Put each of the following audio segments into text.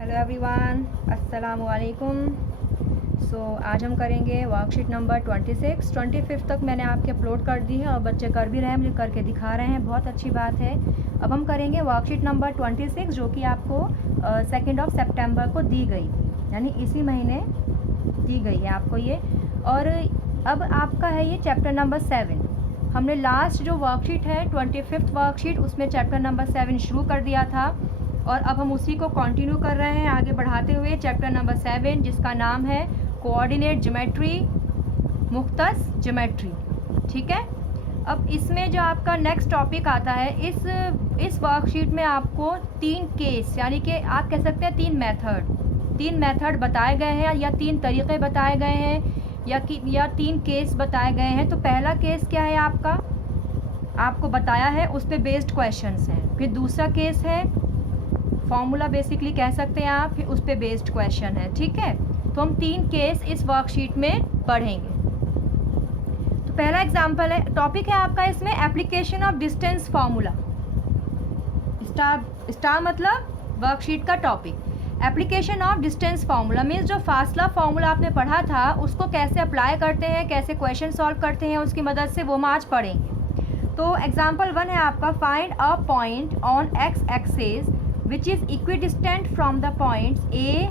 Hello everyone, अस्सलाम वालेकुम। आज हम करेंगे वर्कशीट नंबर 26। 25 तक मैंने आपके अपलोड कर दी है और बच्चे कर भी रहे हैं, मुझे करके दिखा रहे हैं, बहुत अच्छी बात है। अब हम करेंगे वर्कशीट नंबर 26 जो कि आपको 2 सितंबर को दी गई, यानी इसी महीने दी गई है आपको ये। और अब आपका है ये चैप्टर नंबर 7। हमने लास्ट जो वर्कशीट है 25 वर्कशीट, उसमें चैप्टर नंबर 7 शुरू कर दिया था और अब हम उसी को कंटिन्यू कर रहे हैं आगे बढ़ाते हुए चैप्टर नंबर 7, जिसका नाम है कोऑर्डिनेट ज्योमेट्री, मुख्तस ज्योमेट्री। ठीक है। अब इसमें जो आपका नेक्स्ट टॉपिक आता है, इस वर्कशीट में आपको 3 केस, यानी कि आप कह सकते हैं 3 मेथड बताए गए हैं या 3 तरीक़े बताए गए हैं या 3 केस बताए गए हैं। तो पहला केस क्या है आपको बताया है, उस पर बेस्ड क्वेश्चंस हैं। फिर दूसरा केस है फॉर्मूला बेसिकली कह सकते हैं आप, फिर उस पर बेस्ड क्वेश्चन है। ठीक है। तो हम 3 केस इस वर्कशीट में पढ़ेंगे। तो पहला एग्जांपल है, टॉपिक है आपका इसमें application of distance formula. Star मतलब वर्कशीट का topic. Application of distance formula means जो फासला फार्मूला आपने पढ़ा था उसको कैसे अप्लाई करते हैं, कैसे क्वेश्चन सॉल्व करते हैं उसकी मदद से, वो हम आज पढ़ेंगे। तो एग्जाम्पल 1 है आपका, find a point on x axis which is equidistant from the points A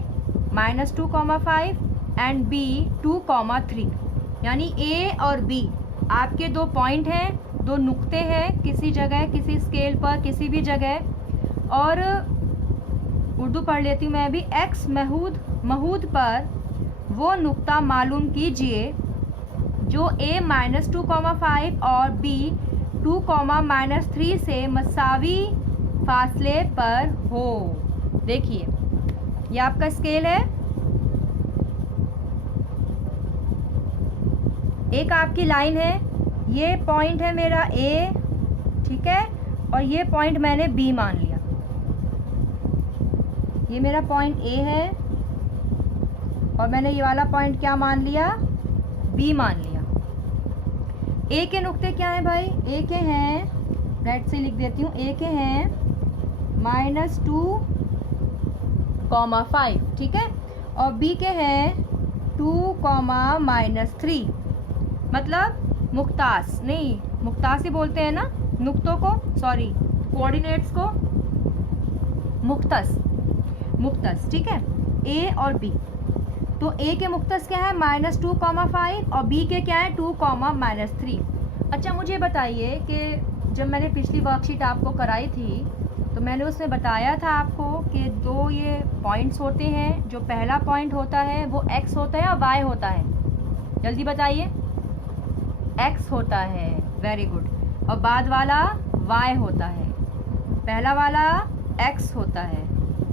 -2,5 and B 2,3। यानी A और B आपके 2 पॉइंट हैं, 2 नुक्ते हैं किसी जगह, किसी स्केल पर, किसी भी जगह। और उर्दू पढ़ लेती हूँ मैं भी। X महूद पर वो नुक्ता मालूम कीजिए जो A -2,5 और B 2,-3 से मसावी फासले पर हो। देखिए ये आपका स्केल है, एक आपकी लाइन है, ये पॉइंट है मेरा A, ठीक है, और ये पॉइंट मैंने B मान लिया। ये मेरा पॉइंट A है और मैंने ये वाला पॉइंट क्या मान लिया, B मान लिया। A के नुक्ते क्या हैं भाई, A के हैं, राइट से लिख देती हूँ, A के हैं -2,5, ठीक है, और B के हैं 2,-3। मतलब मुख्तास नहीं, मुख्तास ही बोलते हैं ना नुक्तों को, सॉरी कोऑर्डिनेट्स को, मुख्तस, ठीक है, A और B। तो A के मुख्तस क्या है -2,5 और B के क्या है 2,-3। अच्छा मुझे बताइए कि जब मैंने पिछली वर्कशीट आपको कराई थी तो मैंने उसमें बताया था आपको कि 2 ये पॉइंट्स होते हैं। जो पहला पॉइंट होता है वो x होता है और y होता है, जल्दी बताइए। x होता है, वेरी गुड, और बाद वाला y होता है। पहला वाला x होता है,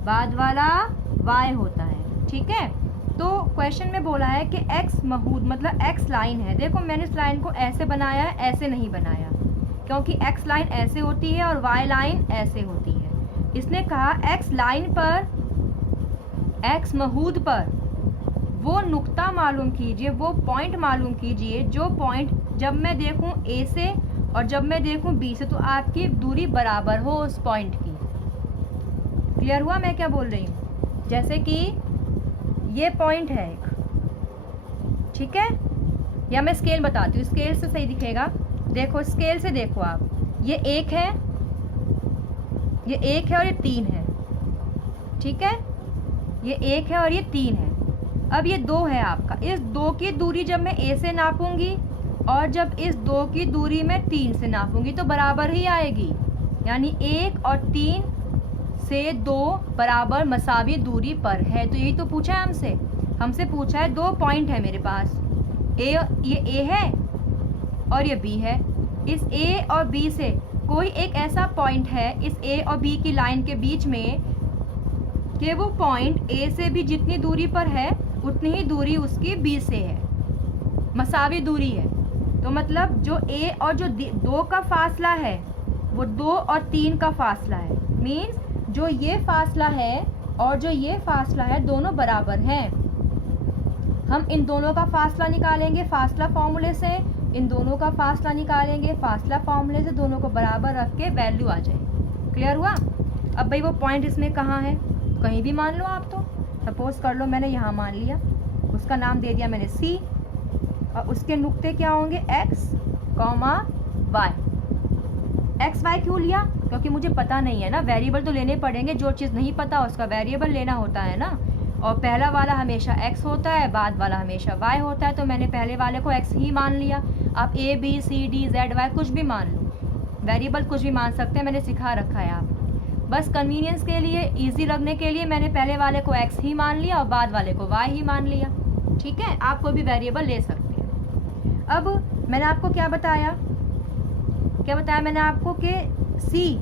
बाद वाला y होता है, ठीक है। तो क्वेश्चन में बोला है कि x महूद मतलब x लाइन है। देखो मैंने इस लाइन को ऐसे बनाया है, ऐसे नहीं बनाया, क्योंकि x लाइन ऐसे होती है और y लाइन ऐसे होती है। इसने कहा x लाइन पर, x महूद पर वो नुक्ता मालूम कीजिए, वो पॉइंट मालूम कीजिए जो पॉइंट जब मैं देखूं A से और जब मैं देखूं B से तो आपकी दूरी बराबर हो उस पॉइंट की। क्लियर हुआ मैं क्या बोल रही हूँ? जैसे कि ये पॉइंट है एक, ठीक है, या मैं स्केल बताती हूँ, स्केल से सही दिखेगा। देखो स्केल से देखो आप, ये 1 है, ये 1 है और ये 3 है, ठीक है, ये 1 है और ये 3 है। अब ये 2 है आपका, इस 2 की दूरी जब मैं A से नापूंगी और जब इस 2 की दूरी मैं 3 से नापूंगी तो बराबर ही आएगी। यानी 1 और 3 से 2 बराबर मसावी दूरी पर है। तो यही तो पूछा है हमसे पूछा है 2 पॉइंट है मेरे पास, ये A है और ये B है। इस A और B से कोई एक ऐसा पॉइंट है इस A और B की लाइन के बीच में कि वो पॉइंट A से भी जितनी दूरी पर है उतनी ही दूरी उसकी B से है, मसावी दूरी है। तो मतलब जो A और जो 2 का फासला है वो 2 और 3 का फासला है। मीन्स जो ये फासला है और जो ये फासला है दोनों बराबर हैं। हम इन दोनों का फासला निकालेंगे फासला फॉर्मूले से, इन दोनों का फासला निकालेंगे फासला फॉर्मूले से, दोनों को बराबर रख के वैल्यू आ जाएगी। क्लियर हुआ? अब भाई वो पॉइंट इसमें कहाँ है, कहीं भी मान लो आप। तो सपोज कर लो मैंने यहाँ मान लिया, उसका नाम दे दिया मैंने सी, और उसके नुक्ते क्या होंगे X comma Y. X Y क्यों लिया? क्योंकि मुझे पता नहीं है ना, वेरिएबल तो लेने पड़ेंगे, जो चीज़ नहीं पता उसका वेरिएबल लेना होता है ना। और पहला वाला हमेशा x होता है, बाद वाला हमेशा y होता है, तो मैंने पहले वाले को x ही मान लिया। आप a b c d z y कुछ भी मान लो, वेरिएबल कुछ भी मान सकते हैं, मैंने सिखा रखा है आप। बस कन्वीनियंस के लिए, इजी रखने के लिए मैंने पहले वाले को x ही मान लिया और बाद वाले को y ही मान लिया। ठीक है, आप कोई भी वेरिएबल ले सकते हैं। अब मैंने आपको क्या बताया मैंने आपको कि c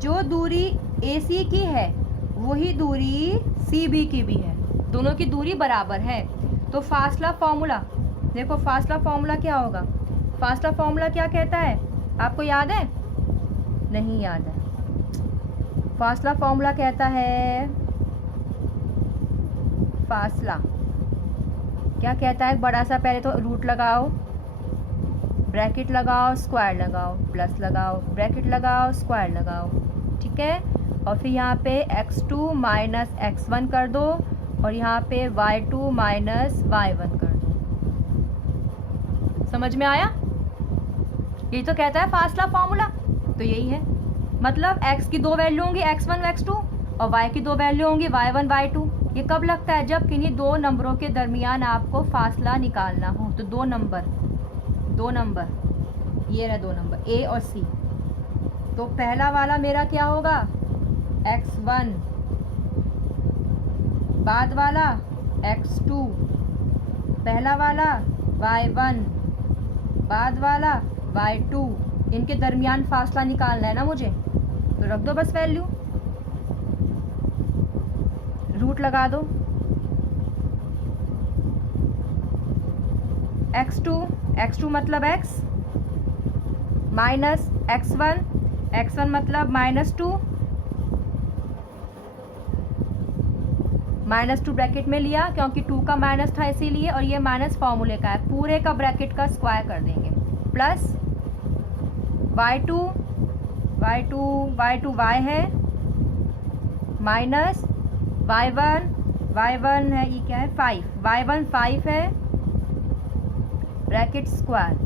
जो दूरी AC की है वही दूरी CB की भी है, दोनों की दूरी बराबर है। तो फासला फॉर्मूला देखो, फासला फॉर्मूला क्या होगा? फासला फॉर्मूला क्या कहता है, आपको याद है? नहीं याद है। फासला फॉर्मूला कहता है, फासला क्या कहता है? बड़ा सा पहले तो रूट लगाओ, ब्रैकेट लगाओ, स्क्वायर लगाओ, प्लस लगाओ, ब्रैकेट लगाओ, स्क्वायर लगाओ। ठीक है, और फिर यहाँ पे x2 माइनस x1 कर दो, और यहाँ पे y2 माइनस y1 कर दो। समझ में आया? यही तो कहता है फासला फॉर्मूला। तो यही है, मतलब x की दो वैल्यू होंगी x1 x2, और y की दो वैल्यू होंगी y1 y2। ये कब लगता है? जब किन्हीं दो नंबरों के दरमियान आपको फासला निकालना हो। तो दो नंबर, ये रहा दो नंबर A और C। तो पहला वाला मेरा क्या होगा? x1, बाद वाला x2, पहला वाला y1, बाद वाला y2। इनके दरमियान फासला निकालना है ना मुझे, तो रख दो बस वैल्यू, रूट लगा दो। x2 मतलब x माइनस x1 मतलब -2, -2 ब्रैकेट में लिया क्योंकि 2 का माइनस था इसीलिए, और ये माइनस फॉर्मूले का है, पूरे का ब्रैकेट का स्क्वायर कर देंगे, प्लस y2 y है, माइनस y1 है, ये क्या है 5, y1 5 है, ब्रैकेट स्क्वायर।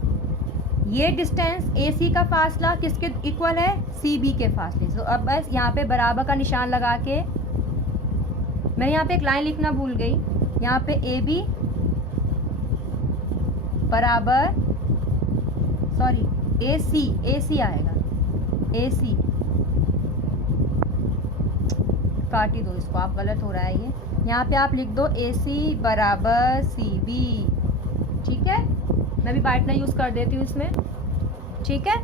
ये डिस्टेंस AC का फासला किसके इक्वल है? CB के फासले। तो अब बस यहाँ पे बराबर का निशान लगा के, मैं यहाँ पे एक लाइन लिखना भूल गई, यहाँ पे AB बराबर, सॉरी AC आएगा, AC काट ही दो इसको, आप गलत हो रहा है ये। यहाँ पे आप लिख दो AC बराबर CB। ठीक है, मैं भी वाइटनर यूज़ कर देती हूँ इसमें। ठीक है,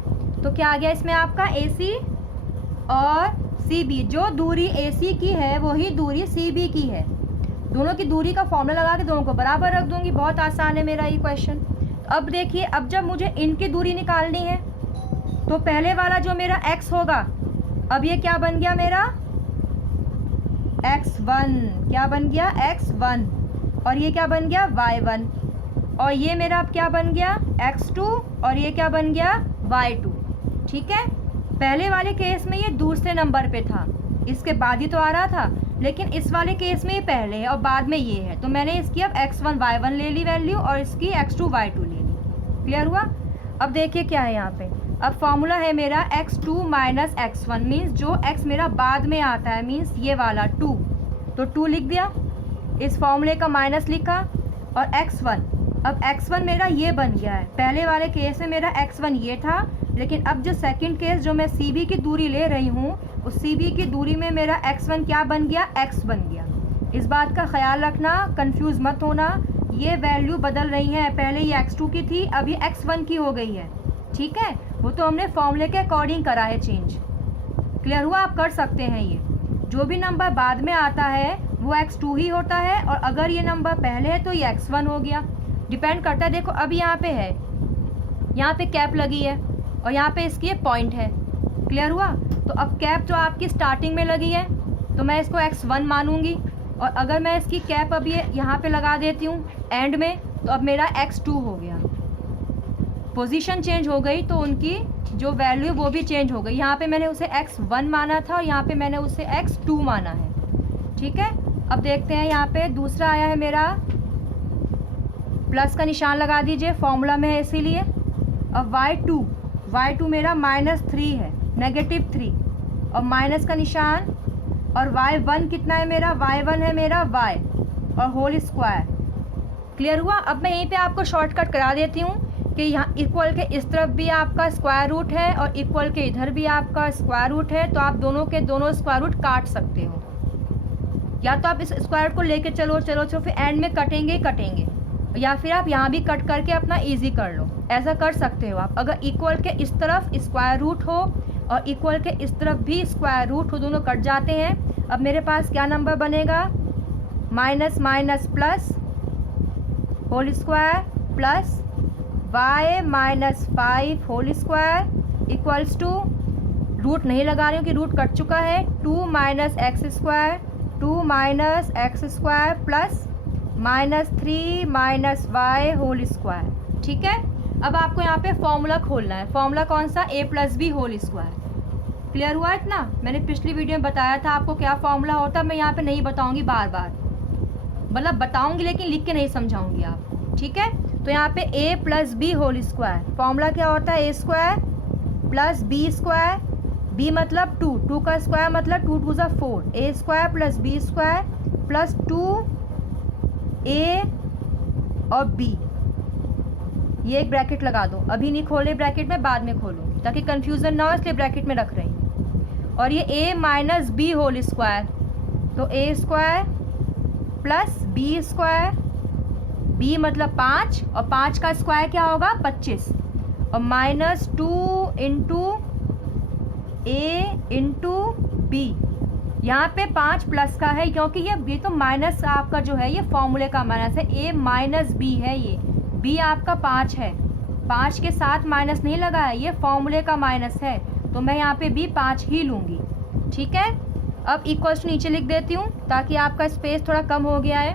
तो क्या आ गया इसमें आपका AC और CB, जो दूरी AC की है वही दूरी CB की है। दोनों की दूरी का फॉर्मूला लगा के दोनों को बराबर रख दूंगी। बहुत आसान है मेरा ये क्वेश्चन। अब देखिए, अब जब मुझे इनकी दूरी निकालनी है तो पहले वाला जो मेरा x होगा, अब ये क्या बन गया मेरा x1, क्या बन गया x1, और ये क्या बन गया y1, और ये मेरा अब क्या बन गया x2, और ये क्या बन गया y2। ठीक है, पहले वाले केस में ये दूसरे नंबर पे था, इसके बाद ही तो आ रहा था, लेकिन इस वाले केस में ये पहले है और बाद में ये है, तो मैंने इसकी अब x1 y1 ले ली वैल्यू और इसकी x2 y2 ले ली। क्लियर हुआ? अब देखिए क्या है यहाँ पे, अब फॉर्मूला है मेरा x2 माइनस x1, मीन्स जो x मेरा बाद में आता है, मीन्स ये वाला 2, तो 2 लिख दिया, इस फॉर्मूले का माइनस लिखा, और x1, अब x1 मेरा ये बन गया है। पहले वाले केस में मेरा x1 ये था, लेकिन अब जो सेकंड केस जो मैं CB की दूरी ले रही हूँ, उस CB की दूरी में मेरा x1 क्या बन गया, x बन गया। इस बात का ख्याल रखना, कंफ्यूज मत होना, ये वैल्यू बदल रही है, पहले ये x2 की थी, अब ये x1 की हो गई है। ठीक है, वो तो हमने फॉर्मूले के अकॉर्डिंग करा है चेंज। क्लियर हुआ? आप कर सकते हैं ये, जो भी नंबर बाद में आता है वो x2 ही होता है, और अगर ये नंबर पहले है तो ये x1 हो गया, डिपेंड करता है। देखो अब यहाँ पे है, यहाँ पे कैप लगी है और यहाँ पे इसकी ये पॉइंट है। क्लियर हुआ? तो अब कैप जो आपकी स्टार्टिंग में लगी है तो मैं इसको x1 मानूंगी, और अगर मैं इसकी कैप अब ये यहाँ पे लगा देती हूँ एंड में, तो अब मेरा x2 हो गया। पोजीशन चेंज हो गई तो उनकी जो वैल्यू वो भी चेंज हो गई। यहाँ पे मैंने उसे x1 माना था और यहाँ पे मैंने उसे x2 माना है। ठीक है। अब देखते हैं यहाँ पे दूसरा आया है मेरा, प्लस का निशान लगा दीजिए, फॉर्मूला में है इसीलिए। अब y2 मेरा -3 है, -3, और माइनस का निशान, और y1 कितना है मेरा, y1 है मेरा y और होल स्क्वायर। क्लियर हुआ। अब मैं यहीं पे आपको शॉर्टकट करा देती हूँ कि यहाँ इक्वल के इस तरफ भी आपका स्क्वायर रूट है और इक्वल के इधर भी आपका स्क्वायर रूट है, तो आप दोनों के दोनों स्क्वायर रूट काट सकते हो। या तो आप इस स्क्वायर रूट को लेके चलो फिर एंड में कटेंगे, या फिर आप यहाँ भी कट करके अपना इजी कर लो, ऐसा कर सकते हो आप। अगर इक्वल के इस तरफ स्क्वायर रूट हो और इक्वल के इस तरफ भी स्क्वायर रूट हो, दोनों कट जाते हैं। अब मेरे पास क्या नंबर बनेगा, minus minus plus whole square plus y -5 whole square equals to, root नहीं लगा रही हूँ कि रूट कट चुका है, 2 - x square plus -3 - y whole square. ठीक है। अब आपको यहाँ पे फॉर्मूला खोलना है। फॉर्मूला कौन सा, a + b whole square. Clear हुआ इतना। मैंने पिछली वीडियो में बताया था आपको क्या फॉर्मूला होता है, मैं यहाँ पे नहीं बताऊँगी बार बार, मतलब बताऊँगी लेकिन लिख के नहीं समझाऊँगी आपको। ठीक है। तो यहाँ पे a + b whole square, formula क्या होता है, a² + b स्क्वायर, b मतलब 2 का स्क्वायर मतलब 2 × 4, a² + b² प्लस 2a और b, ये एक ब्रैकेट लगा दो। अभी नहीं खोले ब्रैकेट में, बाद में खोलो ताकि कंफ्यूजन ना हो, इसलिए ब्रैकेट में रख रही हूँ। और ये a - b होल स्क्वायर, तो a² + b², b मतलब 5 और 5 का स्क्वायर क्या होगा, 25, और -2 × a × b। यहाँ पे 5 प्लस का है क्योंकि ये तो माइनस आपका जो है ये फॉर्मूले का माइनस है, a - b है, ये b आपका 5 है, 5 के साथ माइनस नहीं लगा है, ये फॉर्मूले का माइनस है, तो मैं यहाँ पे b 5 ही लूँगी। ठीक है। अब इक्वल्स टू नीचे लिख देती हूँ ताकि आपका स्पेस थोड़ा कम हो गया है।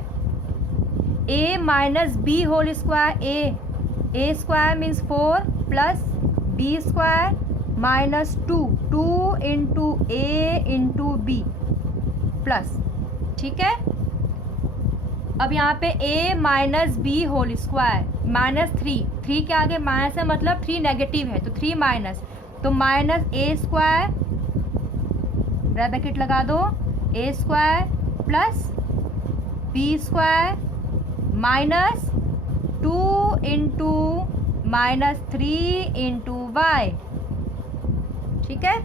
a - b whole square, a² means 4 plus b² -2 × a × b plus. ठीक है। अब यहाँ पे a - b होल स्क्वायर, -3 के आगे माइनस है मतलब 3 नेगेटिव है, तो 3 माइनस, तो -a² ब्रैकेट लगा दो, a² प्लस b² -2 × -3 × y। ठीक है।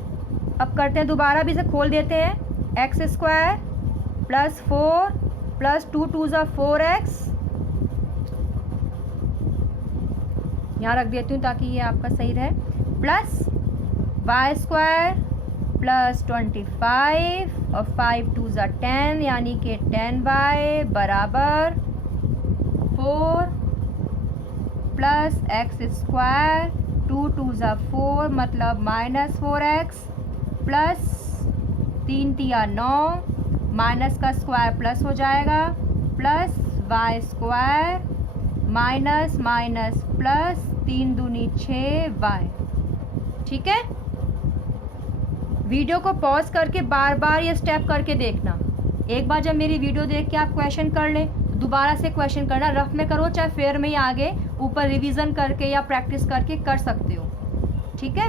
अब करते हैं दोबारा, भी इसे खोल देते हैं, x² + 4 प्लस 2 × 2 = 4x, यहाँ रख देती हूँ ताकि ये आपका सही रहे, प्लस y² + 25 और 5 × 2 = 10, यानी कि 10y बराबर 4 प्लस x² 2 × 2 = 4 मतलब -4x प्लस 3 × 3 = 9, माइनस का स्क्वायर प्लस हो जाएगा, plus y² minus minus plus 3 दूनी 6y। ठीक है। वीडियो को पॉज करके बार बार ये स्टेप करके देखना। एक बार जब मेरी वीडियो देख के आप क्वेश्चन कर लें, दोबारा से क्वेश्चन करना, रफ में करो चाहे फेयर में ही आगे ऊपर रिवीजन करके या प्रैक्टिस करके कर सकते हो। ठीक है।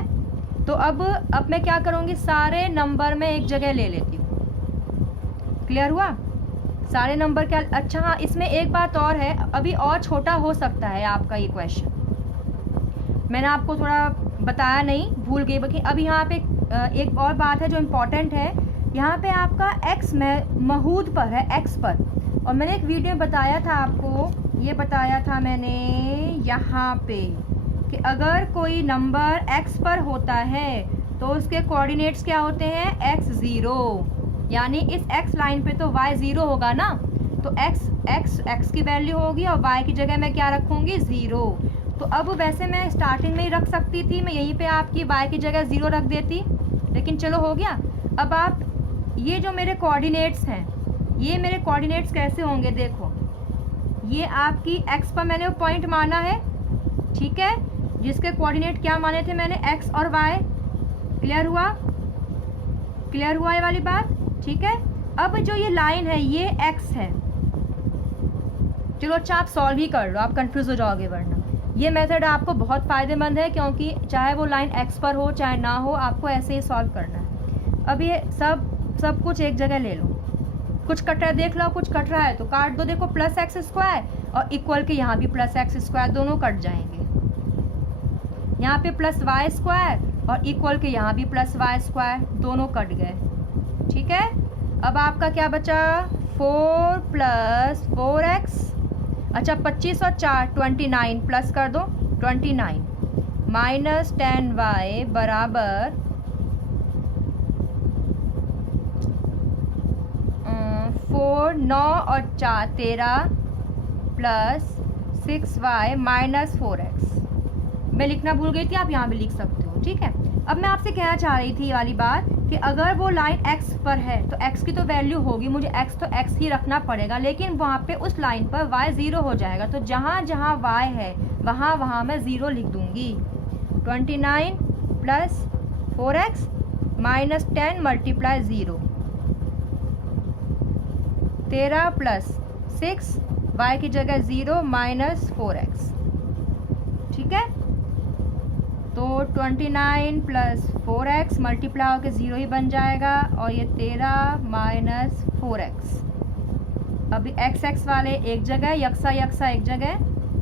तो अब मैं क्या करूँगी, सारे नंबर में एक जगह ले लेती हूँ। क्लियर हुआ। सारे नंबर क्या, अच्छा हाँ, इसमें एक बात और है, अभी और छोटा हो सकता है आपका ये क्वेश्चन, मैंने आपको थोड़ा बताया नहीं, भूल गई। बाकी अब यहाँ पे एक और बात है जो इम्पोर्टेंट है, यहाँ पे आपका x महूद पर है, x पर, और मैंने एक वीडियो में बताया था आपको, ये बताया था मैंने यहाँ पे कि अगर कोई नंबर x पर होता है तो उसके कोऑर्डिनेट्स क्या होते हैं, x0, यानी इस x लाइन पे तो y 0 होगा ना, तो x की वैल्यू होगी और y की जगह मैं क्या रखूँगी, 0। तो अब वैसे मैं स्टार्टिंग में ही रख सकती थी, मैं यहीं पे आपकी y की जगह 0 रख देती, लेकिन चलो हो गया। अब आप ये जो मेरे कोऑर्डिनेट्स हैं, ये मेरे कोऑर्डिनेट्स कैसे होंगे, देखो ये आपकी x पर मैंने पॉइंट माना है, ठीक है, जिसके कोऑर्डिनेट क्या माने थे मैंने, x और y। क्लियर हुआ, क्लियर हुआ ये वाली बात। ठीक है। अब जो ये लाइन है ये x है। चलो अच्छा आप सॉल्व ही कर लो, आप कंफ्यूज हो जाओगे वरना। ये मेथड आपको बहुत फ़ायदेमंद है क्योंकि चाहे वो लाइन x पर हो चाहे ना हो, आपको ऐसे ही सॉल्व करना है। अब ये सब कुछ एक जगह ले लो, कुछ कट रहा है देख लो, कुछ कट रहा है तो काट दो। देखो प्लस एक्स स्क्वायर और इक्वल के यहाँ भी प्लस एक्स स्क्वायर, दोनों कट जाएंगे। यहाँ पे प्लस वाई स्क्वायर और इक्वल के यहाँ भी प्लस वाई स्क्वायर, दोनों कट गए। ठीक है, अब आपका क्या बचा, 4 + 4x। अच्छा 25 और 4 29, प्लस कर दो 29 माइनस 10y बराबर 4, 9 और 4 13 प्लस 6y माइनस 4x। मैं लिखना भूल गई थी, आप यहाँ भी लिख सकते हो। ठीक है, अब मैं आपसे कहना चाह रही थी ये वाली बात कि अगर वो लाइन x पर है तो x की तो वैल्यू होगी, मुझे x तो x ही रखना पड़ेगा, लेकिन वहाँ पे उस लाइन पर y 0 हो जाएगा। तो जहाँ जहाँ y है वहाँ मैं 0 लिख दूँगी। 29 + 4x माइनस 10 × 0, 13 + 6, y की जगह 0 माइनस 4x। ठीक है, तो 29 + 4x मल्टीप्लाई होकर 0 ही बन जाएगा और ये 13 माइनस 4x। अभी x वाले एक जगह, यक्सा एक जगह,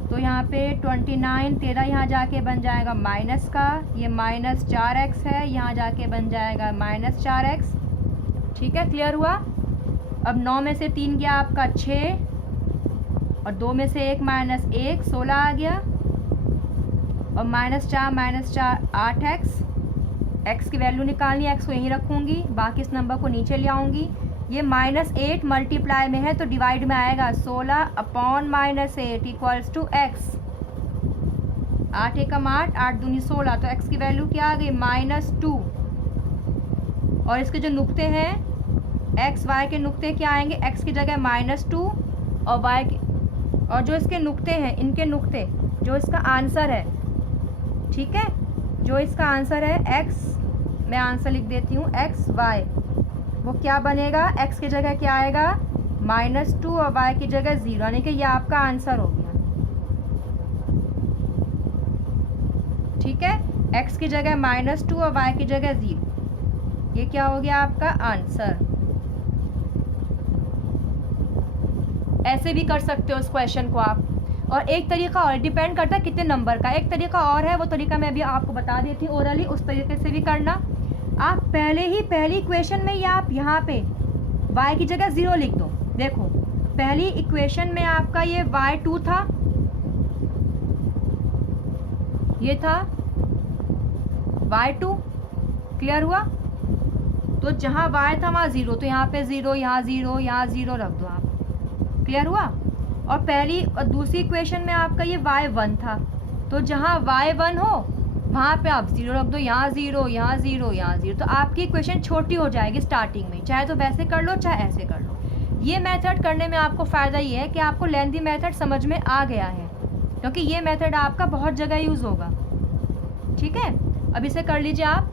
तो यहाँ पे 29 13 यहाँ जाके बन जाएगा माइनस का, ये माइनस 4x है, यहाँ जाके बन जाएगा माइनस 4x। ठीक है, क्लियर हुआ। अब 9 में से 3 गया आपका 6 और 2 में से 1 माइनस 1 16 आ गया और -4 8x। x की वैल्यू निकालनी है, x को यहीं रखूँगी, बाकी इस नंबर को नीचे ले आऊँगी। ये -8 मल्टीप्लाई में है तो डिवाइड में आएगा, 16 अपॉन -8 इक्वल्स टू x। 8 एकम 8, 8 दूनी 16, तो x की वैल्यू क्या आ गई, -2। और इसके जो नुक्ते हैं x y के नुक्ते क्या आएंगे, x की जगह -2 और y के, और जो इसके नुक्ते हैं, इनके नुक्ते, जो इसका आंसर है, ठीक है, जो इसका आंसर है x, मैं आंसर लिख देती हूँ x y, वो क्या बनेगा, x की जगह क्या आएगा -2 और y की जगह 0, यानी कि ये आपका आंसर हो गया। ठीक है, x की जगह -2 और y की जगह 0, ये क्या हो गया आपका आंसर। ऐसे भी कर सकते हो इस क्वेश्चन को आप। और एक तरीका और, डिपेंड करता है कितने नंबर का, एक तरीका और है, वो तरीका मैं भी आपको बता देती हूँ ओरली, उस तरीके से भी करना। आप पहली इक्वेशन में, या आप यहाँ पे y की जगह 0 लिख दो। देखो पहली इक्वेशन में आपका ये y2 था, ये था y2, क्लियर हुआ। तो जहाँ y था वहाँ 0, तो यहाँ पे 0, यहाँ 0, यहाँ 0 रख दो आप, क्लियर हुआ। और पहली और दूसरी इक्वेशन में आपका ये y1 था, तो जहाँ y1 हो वहाँ पे आप 0 रख दो, यहाँ 0, यहाँ 0, यहाँ 0, तो आपकी इक्वेशन छोटी हो जाएगी स्टार्टिंग में। चाहे तो वैसे कर लो चाहे ऐसे कर लो। ये मेथड करने में आपको फ़ायदा ये है कि आपको लेंथी मेथड समझ में आ गया है, क्योंकि ये मेथड आपका बहुत जगह यूज़ होगा। ठीक है, अब इसे कर लीजिए आप।